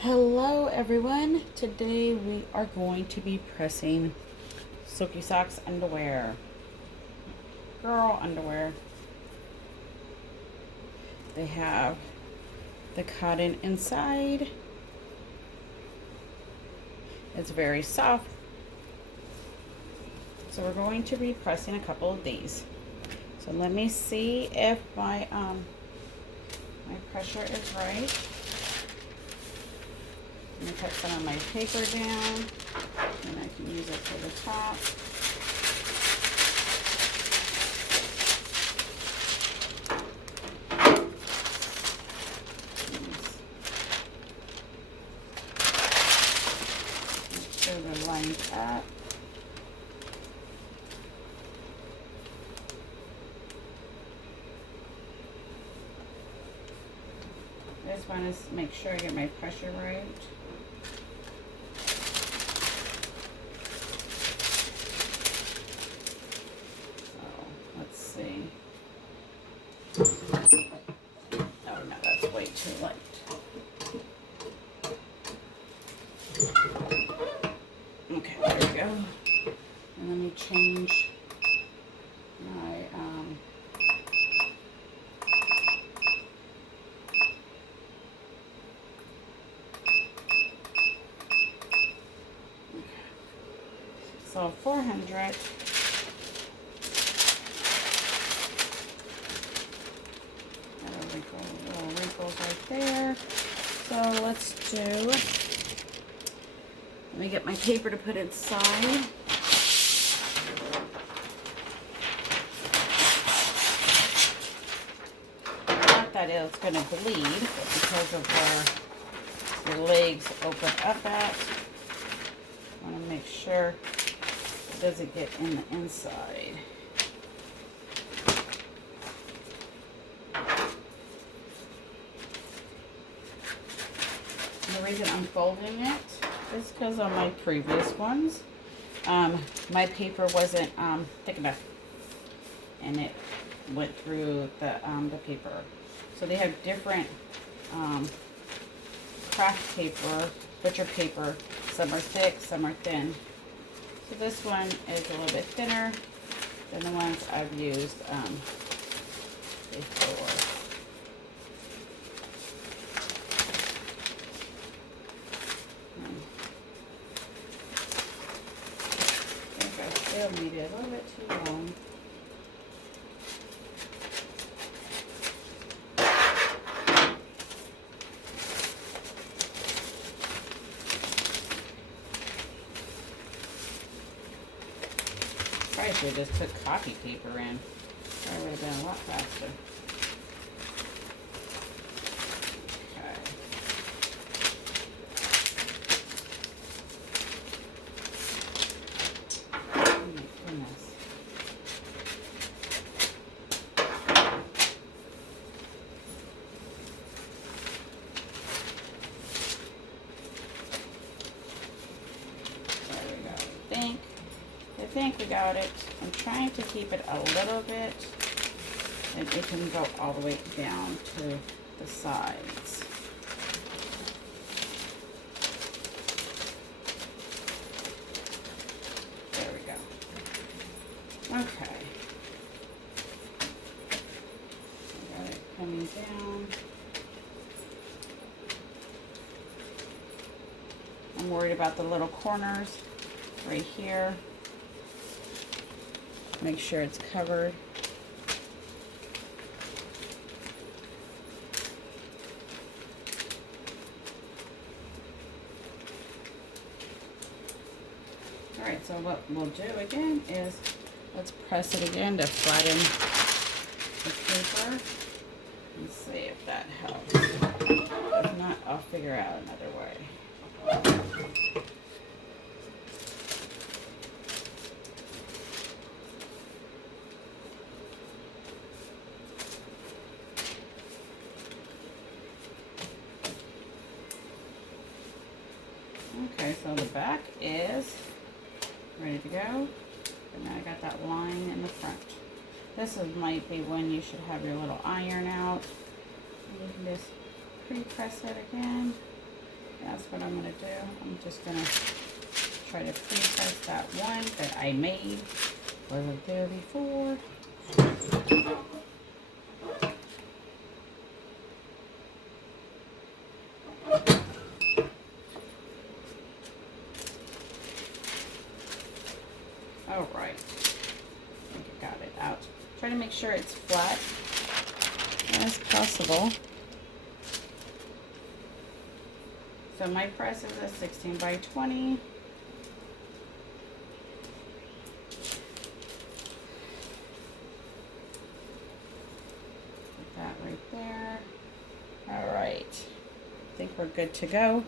Hello everyone. Today we are going to be pressing Silky Socks underwear. Girl underwear. They have the cotton inside. It's very soft. So we're going to be pressing a couple of these. So let me see if my pressure is right. I'm going to cut some of my paper down, and I can use it for the top. Make sure they're lined up. I just want to make sure I get my pressure right. Oh no, that's way too light. Okay, there we go. And let me change my so 400. Little wrinkles right there. So let's do, let me get my paper to put inside. Not that it's going to bleed, but because of where your legs open up at, I want to make sure it doesn't get in the inside. The reason I'm folding it is because on my previous ones, my paper wasn't thick enough, and it went through the paper. So they have different craft paper, butcher paper. Some are thick, some are thin. So this one is a little bit thinner than the ones I've used before. Still need it a little bit too long. Probably should have just took copy paper in. That would have been a lot faster. I think we got it. I'm trying to keep it a little bit, and it can go all the way down to the sides. There we go. Okay. I got it coming down. I'm worried about the little corners right here. Make sure it's covered. Alright, so what we'll do again is let's press it again to flatten the paper and see if that helps. If not, I'll figure out another way. Okay, so the back is ready to go. And now I got that line in the front. This might be when you should have your little iron out. You can just pre-press it again. That's what I'm going to do. I'm just going to try to pre-press that one that I made. Wasn't there before. All right. I think I got it out. Try to make sure it's flat as possible. So my press is a 16 by 20. Put that right there. All right. I think we're good to go.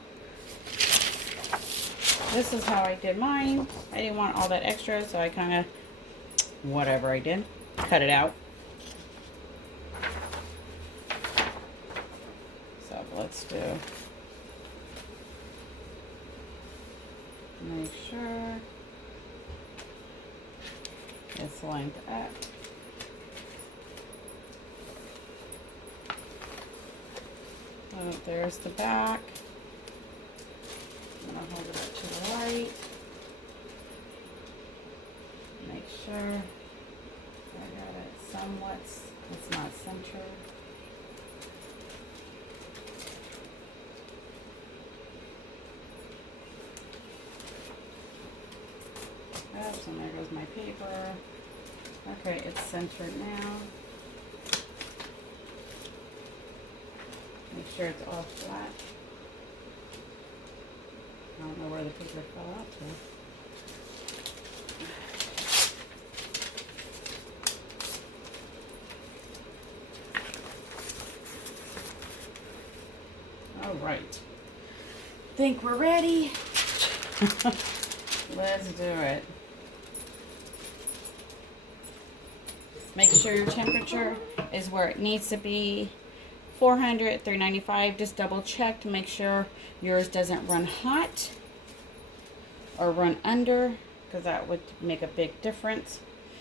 This is how I did mine. I didn't want all that extra, so I kind of, whatever I did, cut it out. So let's do, make sure it's lined up. Oh, there's the back. I'm gonna hold it up to the light. Make sure I got it somewhat, it's not centered. Oops, and there goes my paper. Okay, it's centered now. Make sure it's all flat. I don't know where the paper fell out to. All right. Think we're ready? Let's do it. Make sure your temperature is where it needs to be. 400, 395. Just double check to make sure yours doesn't run hot or run under, because that would make a big difference.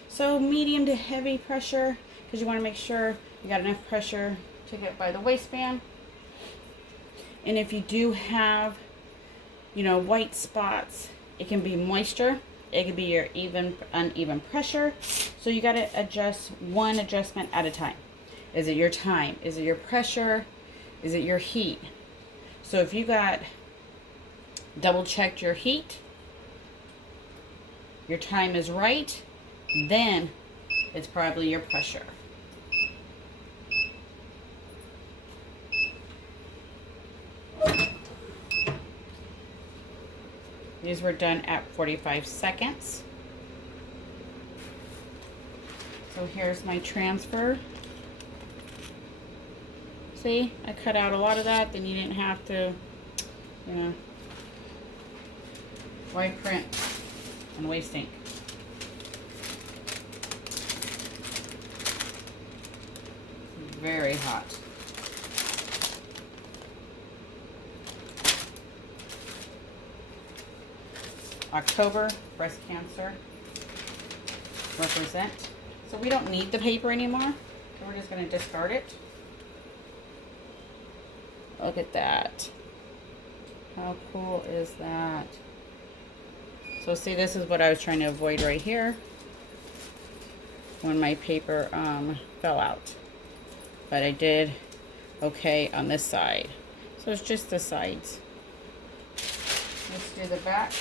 So medium to heavy pressure, because you want to make sure you got enough pressure to get by the waistband. And if you do have, you know, white spots, it can be moisture. It could be your uneven pressure. So you got to adjust one adjustment at a time. Is it your time? Is it your pressure? Is it your heat? So if you got double checked your heat, your time is right, then it's probably your pressure. These were done at 45 seconds. So here's my transfer. See, I cut out a lot of that, then you didn't have to, you know, white print and waste ink. Very hot. October, breast cancer, represent. So we don't need the paper anymore, so we're just going to discard it. Look at that. How cool is that? So see, this is what I was trying to avoid right here when my paper fell out. But I did okay on this side. So it's just the sides. Let's do the back.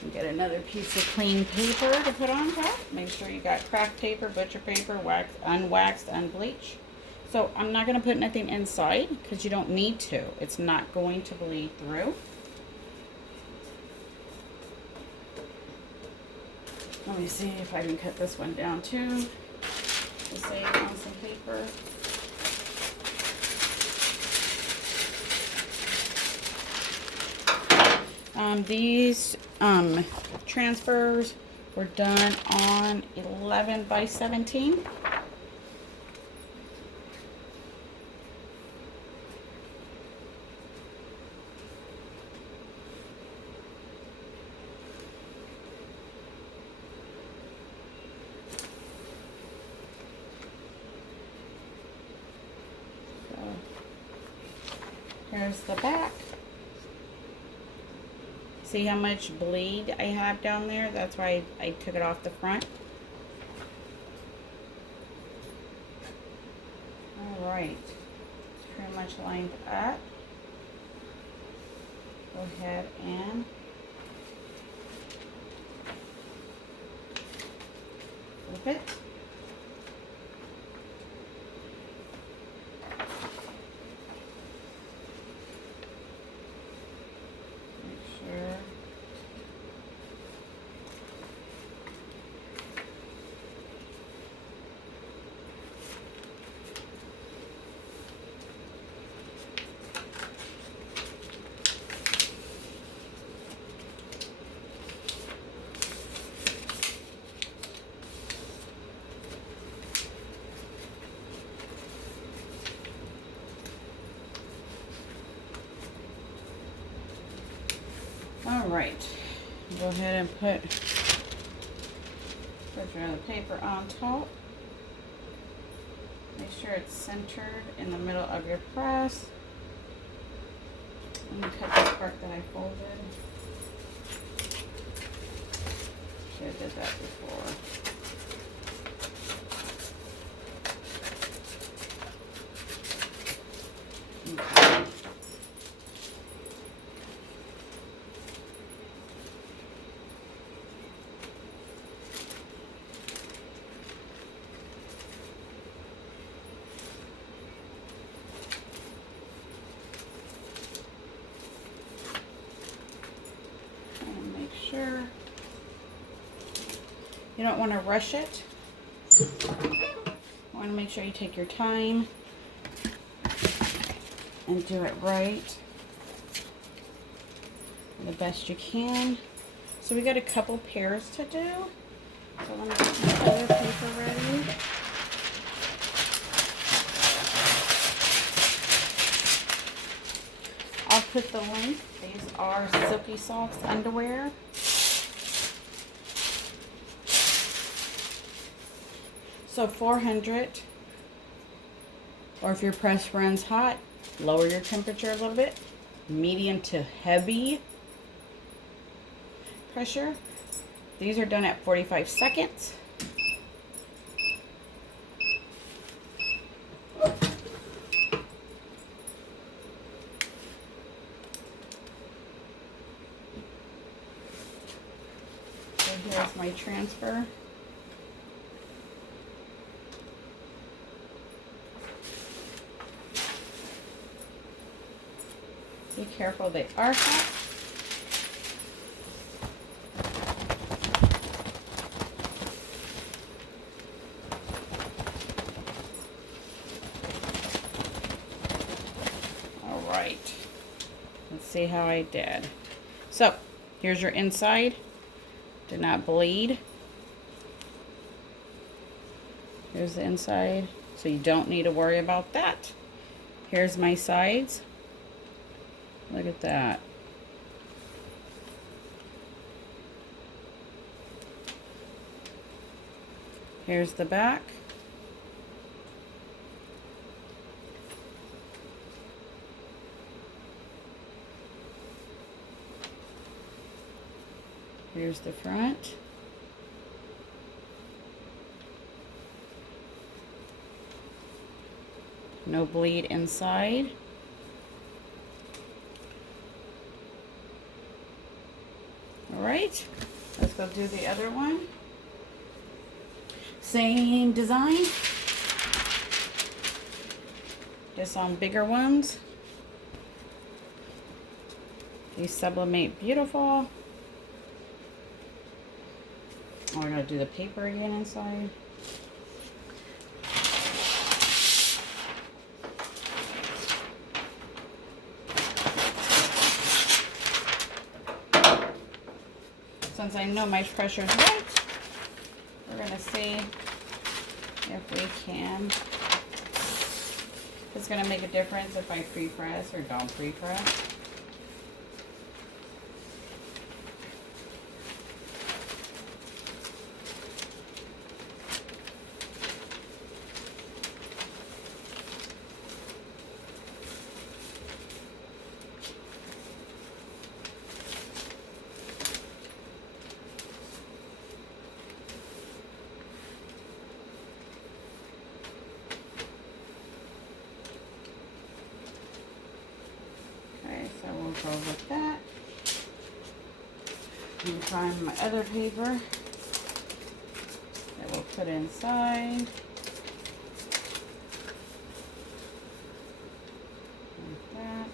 And get another piece of clean paper to put on top. Make sure you got craft paper, butcher paper, unwaxed, unbleached. So I'm not going to put nothing inside because you don't need to. It's not going to bleed through. Let me see if I can cut this one down too. To save on some paper. These transfers were done on 11 by 17. So here's the back. See how much bleed I have down there? That's why I took it off the front. Alright, it's pretty much lined up. Go ahead and flip it. All right, go ahead and put another paper on top. Make sure it's centered in the middle of your press. I'm gonna cut this part that I folded. Should have did that before. Okay. Sure. You don't want to rush it. You want to make sure you take your time and do it right the best you can. So we got a couple pairs to do. So let me get my other paper ready. I'll put the link. These are Silky Socks underwear. So 400, or if your press runs hot, lower your temperature a little bit. Medium to heavy pressure. These are done at 45 seconds. So here's my transfer. Be careful, they are hot. All right, let's see how I did. So here's your inside. Did not bleed. Here's the inside, so you don't need to worry about that. Here's my sides. Look at that. Here's the back. Here's the front. No bleed inside. All right, let's go do the other one. Same design, just on bigger ones. These Sublimate Beautiful. Oh, we're gonna do the paper again inside. Since I know my pressure is right, we're going to see if we can. It's going to make a difference if I pre-press or don't pre-press. go with that. And find my other paper that we'll put inside. Like that.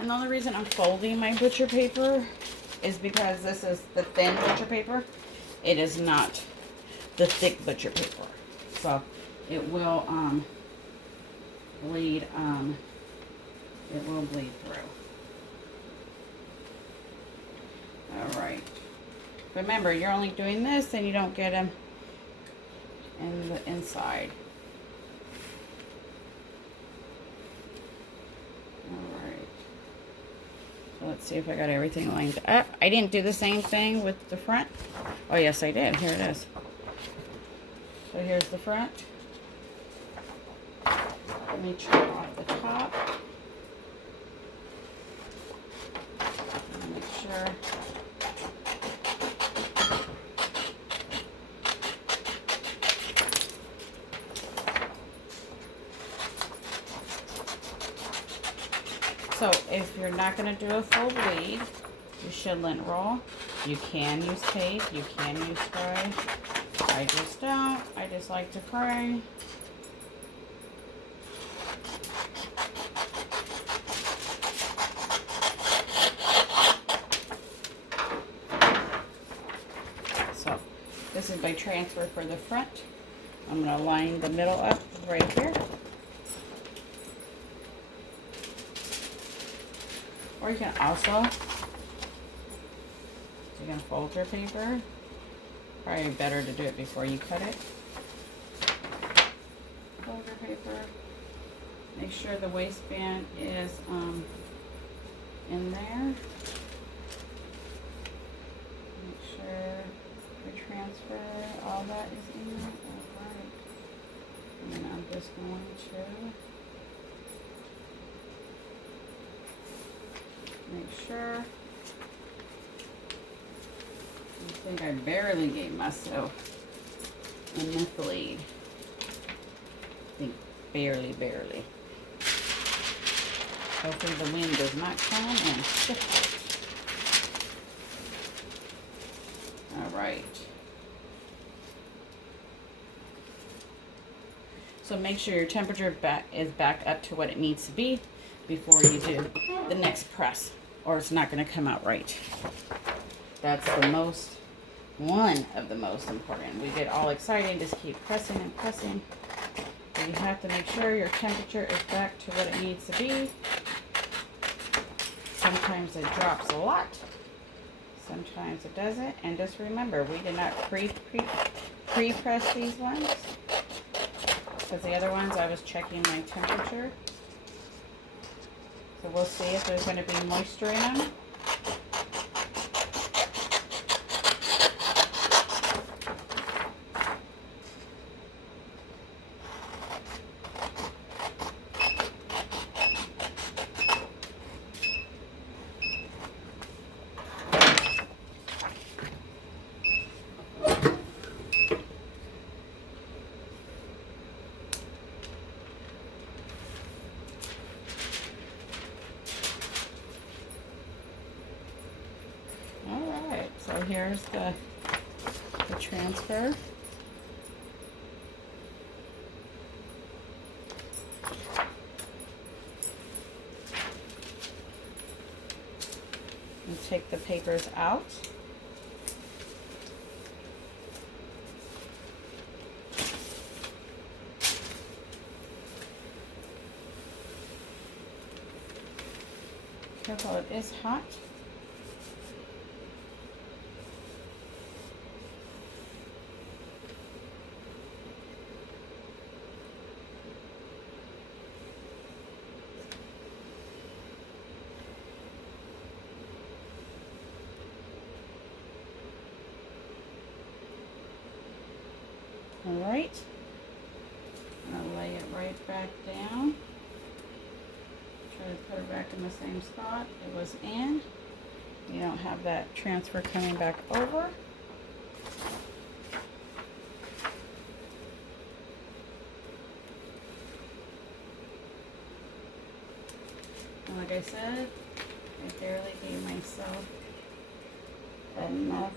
And the only reason I'm folding my butcher paper is because this is the thin butcher paper. It is not the thick butcher paper. So it will bleed through. Alright. Remember, you're only doing this and you don't get them in the inside. Let's see if I got everything lined up. I didn't do the same thing with the front. Oh, yes, I did. Here it is. So here's the front. Let me trim off the top. Make sure. So if you're not going to do a full bleed, you should lint roll. You can use tape, you can use spray. I just don't. I just like to pray. So this is my transfer for the front. I'm going to line the middle up right here. Or you can also, you can fold your paper. Probably better to do it before you cut it. Fold your paper. Make sure the waistband is in there. Make sure the transfer, all that is in there. Alright. And then I'm just going to make sure. I think I barely gave myself enough bleed. I think barely. Hopefully the wind does not come and shift it. Alright. So make sure your temperature is back up to what it needs to be before you do the next press, or it's not going to come out right. That's one of the most important. We get all excited, just keep pressing and pressing. But you have to make sure your temperature is back to what it needs to be. Sometimes it drops a lot. Sometimes it doesn't. And just remember, we did not pre-press these ones. Because the other ones, I was checking my temperature. So we'll see if there's going to be moisture in them. So here's the transfer. And take the papers out. Careful, it is hot. Alright, I'm going to lay it right back down. try to put it back in the same spot it was in. You don't have that transfer coming back over. And like I said, I barely gave myself enough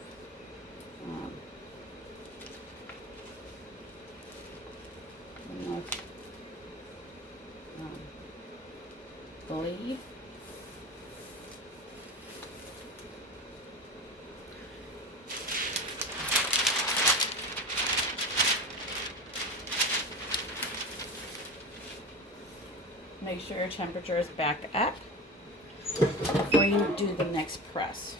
bleed. Make sure your temperature is back up before you do the next press.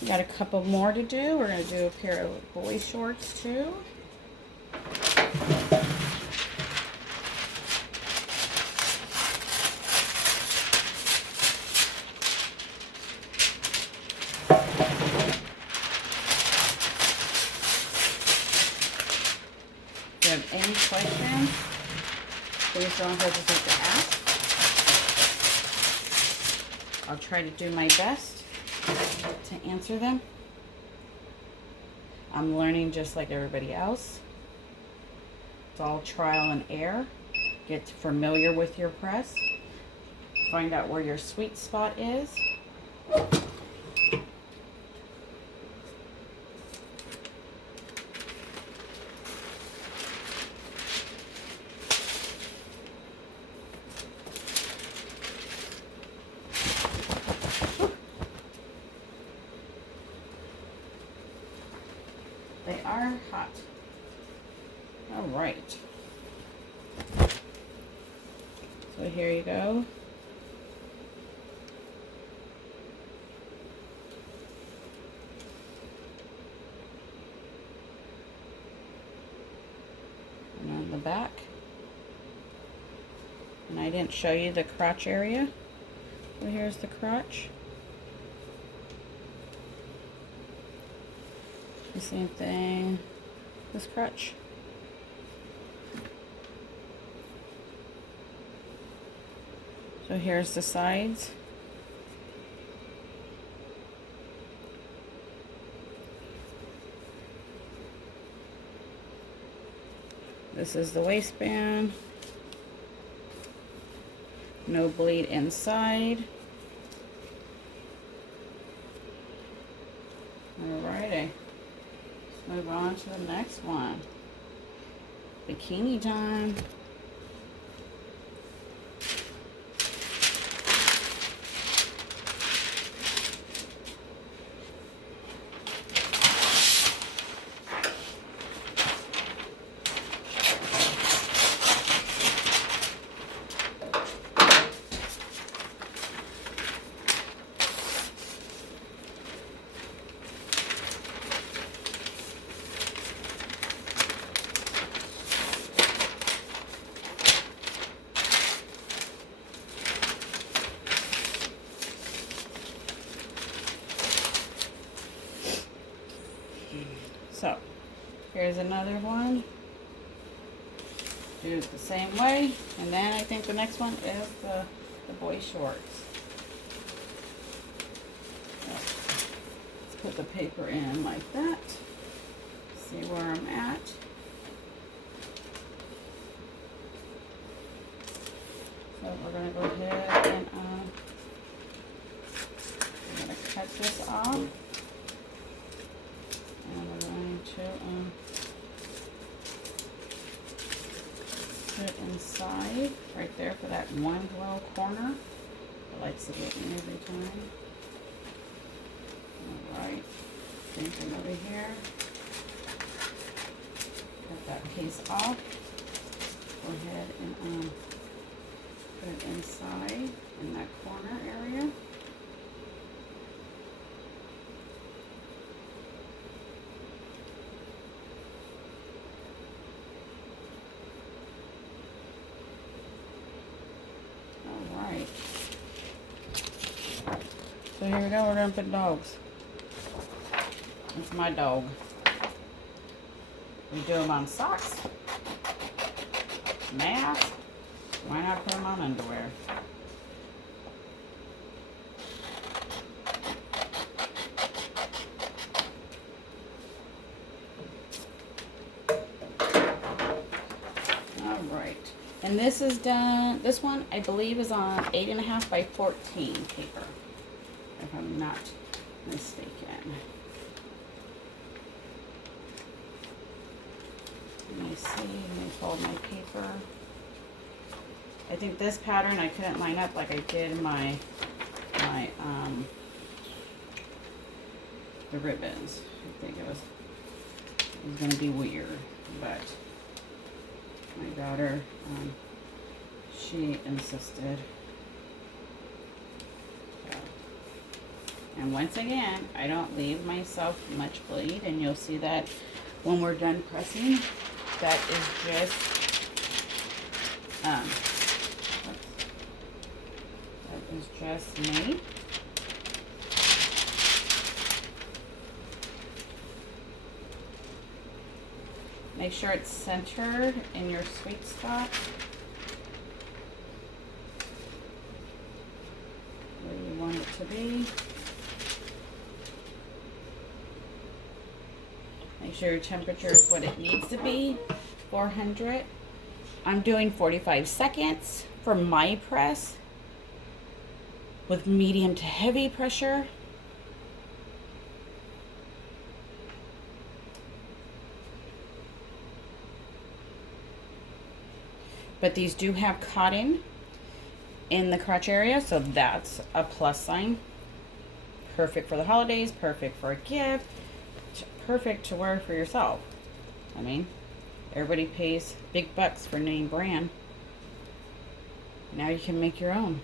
We got a couple more to do. We're going to do a pair of Boyshorts too. If you have any questions, please don't hesitate to ask. I'll try to do my best to answer them. I'm learning just like everybody else. It's all trial and error. Get familiar with your press. Find out where your sweet spot is. They are hot. All right. So here you go. And on the back. And I didn't show you the crotch area. So here's the crotch. The same thing, this crotch. So here's the sides. This is the waistband. No bleed inside. Alrighty. Move on to the next one. Bikini time. So, here's another one. Do it the same way. And then I think the next one is the Boyshorts. So, let's put the paper in like that. See where I'm at. So we're going to go ahead and I'm going to cut this off. And we're going to put it inside, right there for that one little corner. It likes to get in every time. Alright, same thing over here. Cut that piece off. Go ahead and put it inside in that corner area. So here we go, we're going to put dogs. It's my dog. We do them on socks. mask, why not put them on underwear? All right. And this is done, this one I believe is on 8.5 by 14 paper, if I'm not mistaken. Let me see, let me fold my paper. I think this pattern I couldn't line up like I did my the ribbons. I think it was gonna be weird, but my daughter, she insisted. So. And once again, I don't leave myself much bleed, and you'll see that when we're done pressing. That is just made. Make sure it's centered in your sweet spot. Where you want it to be. Make sure your temperature is what it needs to be, 400. I'm doing 45 seconds for my press with medium to heavy pressure. But these do have cotton in the crotch area, so that's a plus sign. Perfect for the holidays, perfect for a gift, perfect to wear for yourself. I mean, everybody pays big bucks for name brand. Now you can make your own.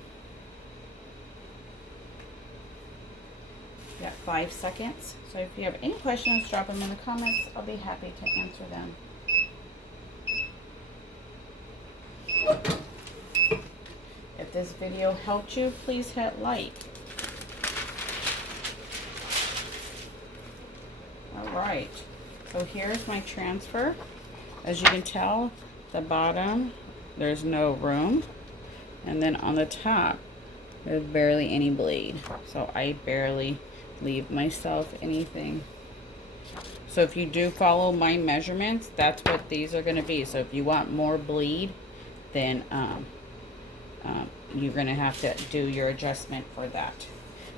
You got 5 seconds. So if you have any questions, drop them in the comments. I'll be happy to answer them. If this video helped you, please hit like. Alright, so here's my transfer. As you can tell, the bottom, there's no room. And then on the top, there's barely any bleed. So I barely leave myself anything. So if you do follow my measurements, that's what these are going to be. So if you want more bleed, then you're going to have to do your adjustment for that.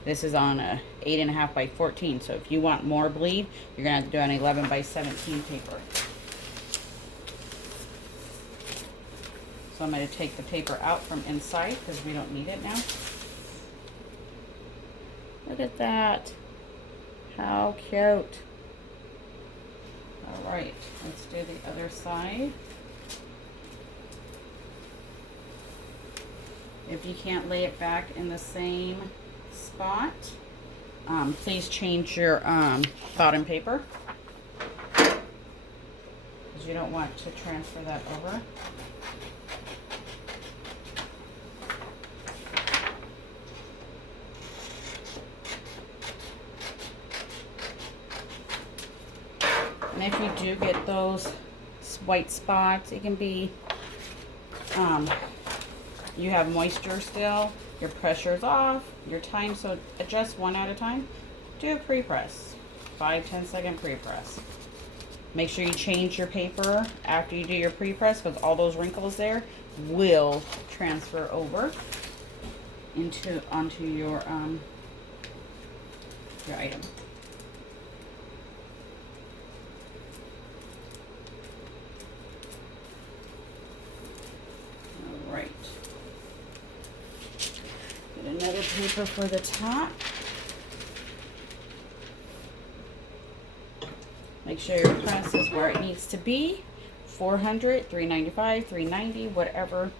This is on a 8.5 by 14. So if you want more bleed, you're going to have to do an 11 by 17 paper. So I'm going to take the paper out from inside because we don't need it now. Look at that. How cute. All right, let's do the other side. If you can't lay it back in the same spot, please change your bottom paper, because you don't want to transfer that over. And if you do get those white spots, it can be you have moisture still, your pressure's off, your time, so adjust one at a time. Do a pre-press, 5-10 second pre-press. Make sure you change your paper after you do your pre-press, because all those wrinkles there will transfer over onto your item. All right. Get another paper for the top. Make sure your press is where it needs to be. 400, 395, 390, whatever.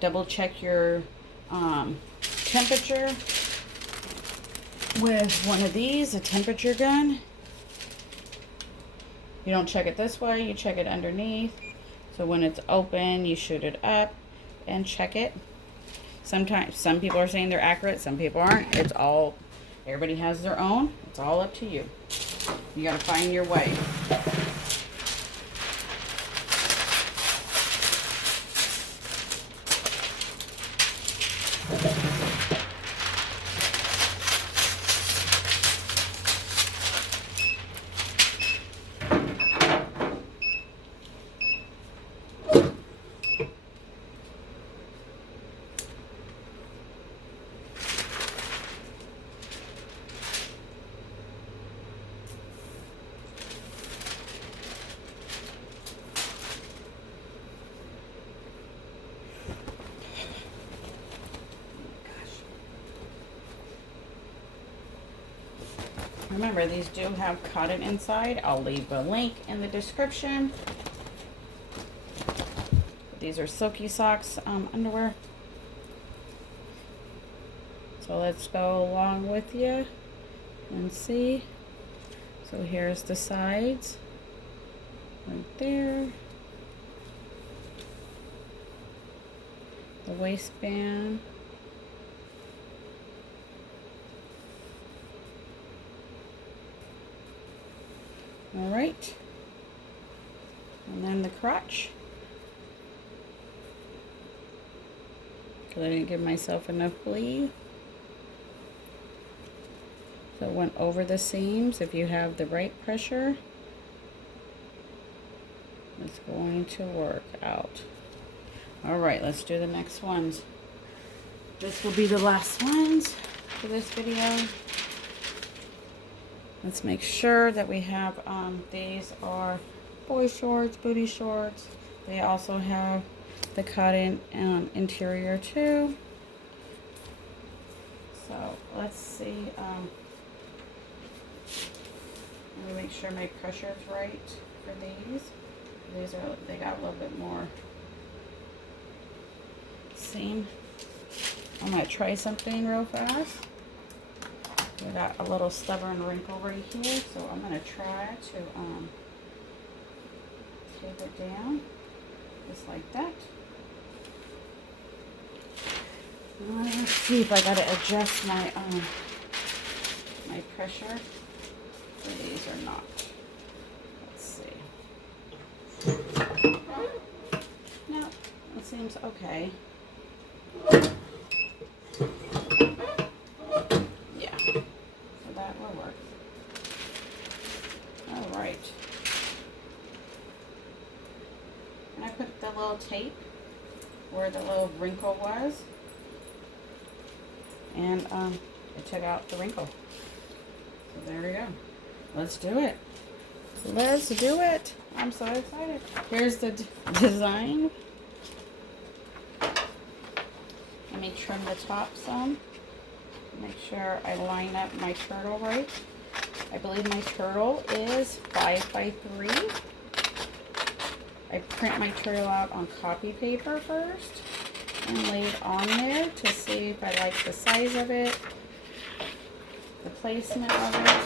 Double check your temperature with one of these, a temperature gun. You don't check it this way, you check it underneath. So when it's open, you shoot it up and check it. Sometimes, some people are saying they're accurate, some people aren't. It's all, everybody has their own. It's all up to you. You gotta find your way. Remember, these do have cotton inside. I'll leave a link in the description. These are Silky socks, underwear. So let's go along with you and see. So here's the sides, right there. The waistband. All right. And then the crotch. Because I didn't give myself enough bleed. So it went over the seams. If you have the right pressure, it's going to work out. All right, let's do the next ones. This will be the last ones for this video. Let's make sure that we have, these are boy shorts, booty shorts. They also have the cotton interior too. So let's see. Let me make sure my pressure is right for these. They got a little bit more seam. I'm gonna try something real fast. We got a little stubborn wrinkle right here, so I'm gonna try to tape it down just like that. Let's see if I gotta adjust my my pressure for these or not. Let's see. No, it seems okay. Yeah, so that will work. All right. And I put the little tape where the little wrinkle was, and it took out the wrinkle. So there we go. Let's do it. Let's do it. I'm so excited. Here's the design. Let me trim the top some. Make sure I line up my turtle right. I believe my turtle is 5 by 3. I print my turtle out on copy paper first and lay it on there to see if I like the size of it, the placement of it,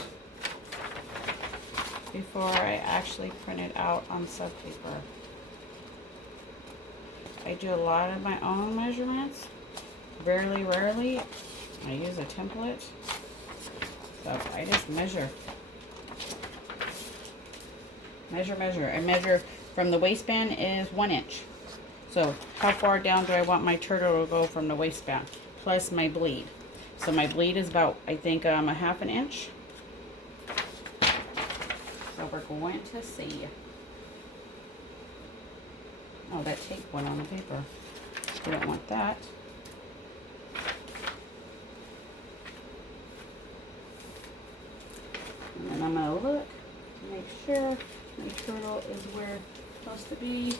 before I actually print it out on sub paper. I do a lot of my own measurements. Rarely I use a template. So I just measure. Measure. I measure from the waistband is 1 inch. So how far down do I want my turtle to go from the waistband? Plus my bleed. So my bleed is about, I think, a 1/2 inch. So we're going to see. Oh, that tape went on the paper. We don't want that. And then I'm going to look to make sure my turtle is where it's supposed to be.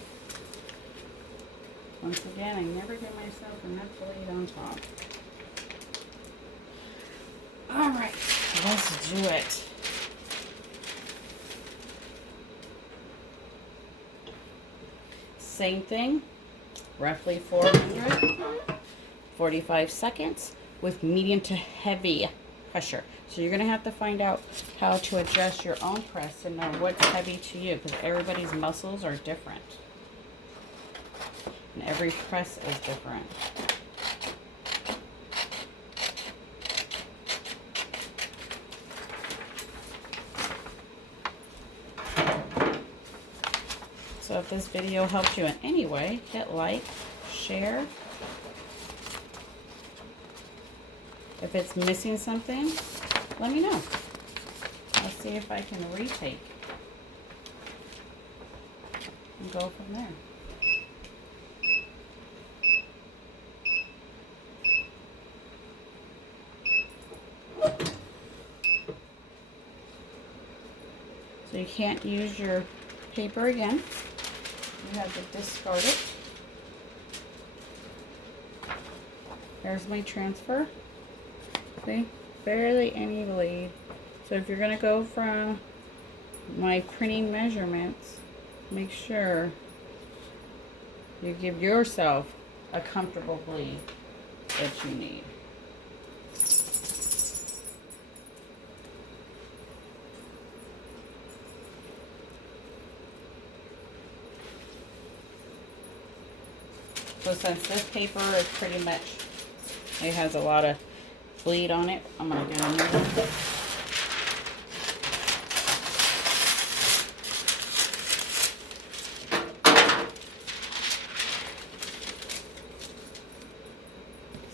Once again, I never give myself enough bleed on top. Alright, let's do it. Same thing, roughly 45 seconds with medium to heavy pressure. So you're going to have to find out how to adjust your own press to know what's heavy to you, because everybody's muscles are different. And every press is different. So if this video helped you in any way, hit like, share. If it's missing something, let me know. I'll see if I can retake and go from there. So you can't use your paper again. You have to discard it. There's my transfer. See? Barely any bleed. So if you're going to go from my printing measurements, make sure you give yourself a comfortable bleed that you need. So since this paper is pretty much, it has a lot of bleed on it, I'm going to get another one.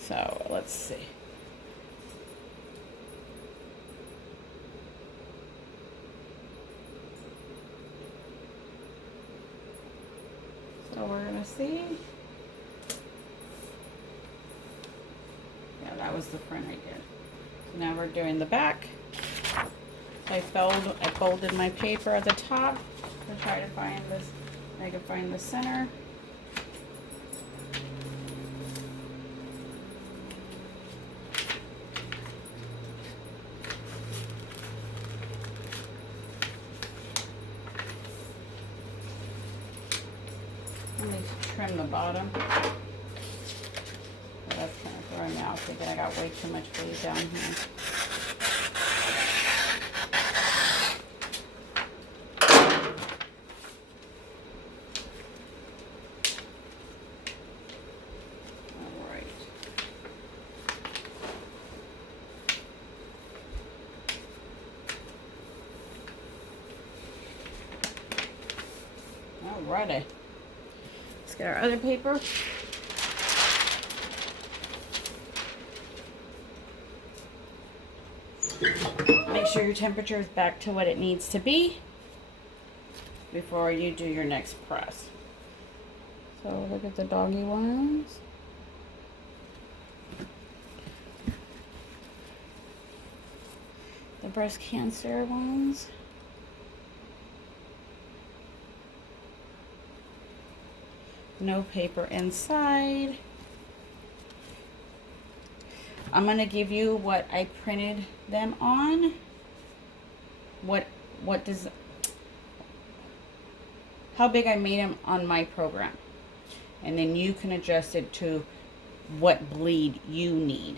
So let's see. So we're going to see. Yeah, that was the front I did. So now we're doing the back. I folded my paper at the top to try to find this. I can find the center. I need to trim the bottom. So that's kind of throwing me off because I got way too much bleed down here. Alrighty. Let's get our other paper. Make sure your temperature is back to what it needs to be before you do your next press. So look at the doggy ones. The breast cancer ones. No paper inside. I'm going to give you what I printed them on. How big I made them on my program. And then you can adjust it to what bleed you need.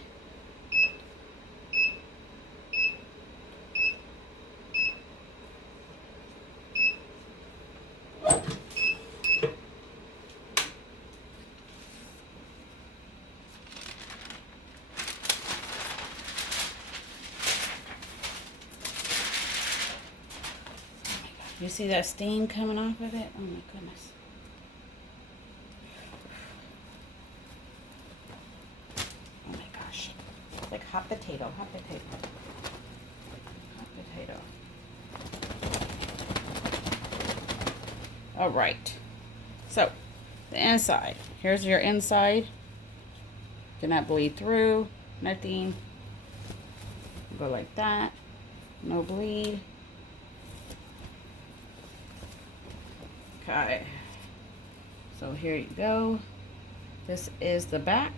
You see that steam coming off of it? Oh my goodness. Oh my gosh. It's like hot potato, hot potato. Hot potato. All right. So, the inside. Here's your inside. Do not bleed through. Nothing. Go like that. No bleed. Okay, so here you go. This is the back.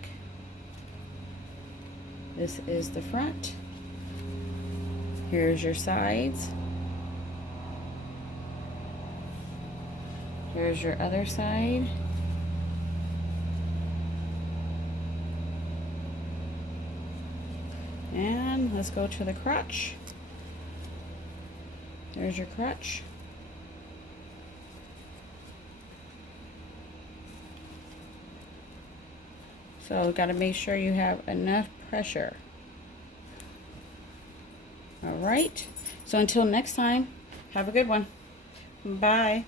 This is the front. Here's your sides. Here's your other side. And let's go to the crotch. There's your crotch. So got to make sure you have enough pressure. All right. So until next time, have a good one. Bye.